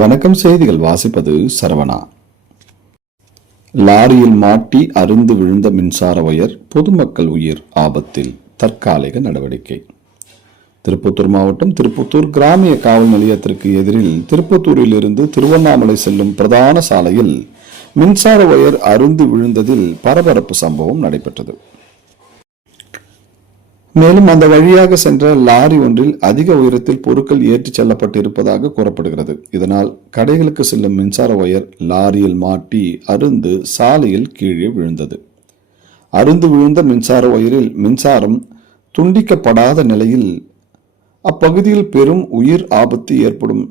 வணக்கம். செய்திகள் வாசிப்பது சரவணா. லாரியில் மாட்டி அறுந்து விழுந்த மின்சார ஒயர், பொதுமக்கள் உயிர் ஆபத்தில், தற்காலிக நடவடிக்கை. திருப்பத்தூர் மாவட்டம் திருப்பத்தூர் கிராமிய காவல் நிலையத்திற்கு எதிரில் திருப்பத்தூரில் இருந்து திருவண்ணாமலை செல்லும் பிரதான சாலையில் மின்சார ஒயர் அறுந்து விழுந்ததில் பரபரப்பு சம்பவம் நடைபெற்றது. மேலும் அந்த வழியாக சென்ற லாரி ஒன்றில் அதிக உயரத்தில் பொருட்கள் ஏற்றிச் செல்லப்பட்டு இருப்பதாக கூறப்படுகிறது. இதனால் கடைகளுக்கு செல்லும் மின்சார ஒயர் லாரியில் மாட்டி அறுந்து சாலையில் கீழே விழுந்தது. அறுந்து விழுந்த மின்சார ஒயரில் மின்சாரம் துண்டிக்கப்படாத நிலையில் அப்பகுதியில் பெரும் உயிர் ஆபத்து ஏற்படும்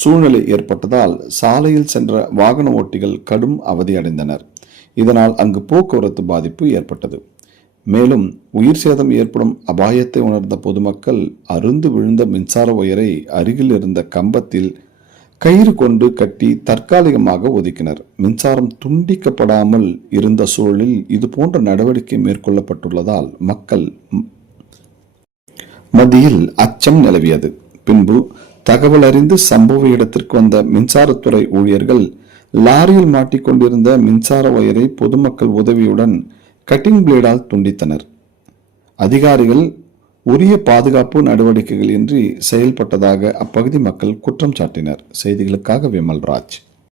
சூழ்நிலை ஏற்பட்டதால் சாலையில் சென்ற வாகன ஓட்டிகள் கடும் அவதியடைந்தனர். இதனால் அங்கு போக்குவரத்து பாதிப்பு ஏற்பட்டது. மேலும் உயிர் சேதம் ஏற்படும் அபாயத்தை உணர்ந்த பொதுமக்கள் அறுந்து விழுந்த மின்சார ஒயரை அருகில் இருந்த கம்பத்தில் கயிறு கொண்டு கட்டி தற்காலிகமாக ஒதுக்கினர். மின்சாரம் துண்டிக்கப்படாமல் இருந்த சூழலில் இதுபோன்ற நடவடிக்கை மேற்கொள்ளப்பட்டுள்ளதால் மக்கள் மத்தியில் அச்சம் நிலவியது. பின்பு தகவல் அறிந்து சம்பவ இடத்திற்கு வந்த மின்சாரத்துறை ஊழியர்கள் லாரியில் மாட்டிக்கொண்டிருந்த மின்சார ஒயரை பொதுமக்கள் உதவியுடன் கட்டிங் பிளேடால் துண்டித்தனர். அதிகாரிகள் உரிய பாதுகாப்பு நடவடிக்கைகள் இன்றி செயல்பட்டதாக அப்பகுதி மக்கள் குற்றம் சாட்டினர். செய்திகளுக்காக விமல்ராஜ்.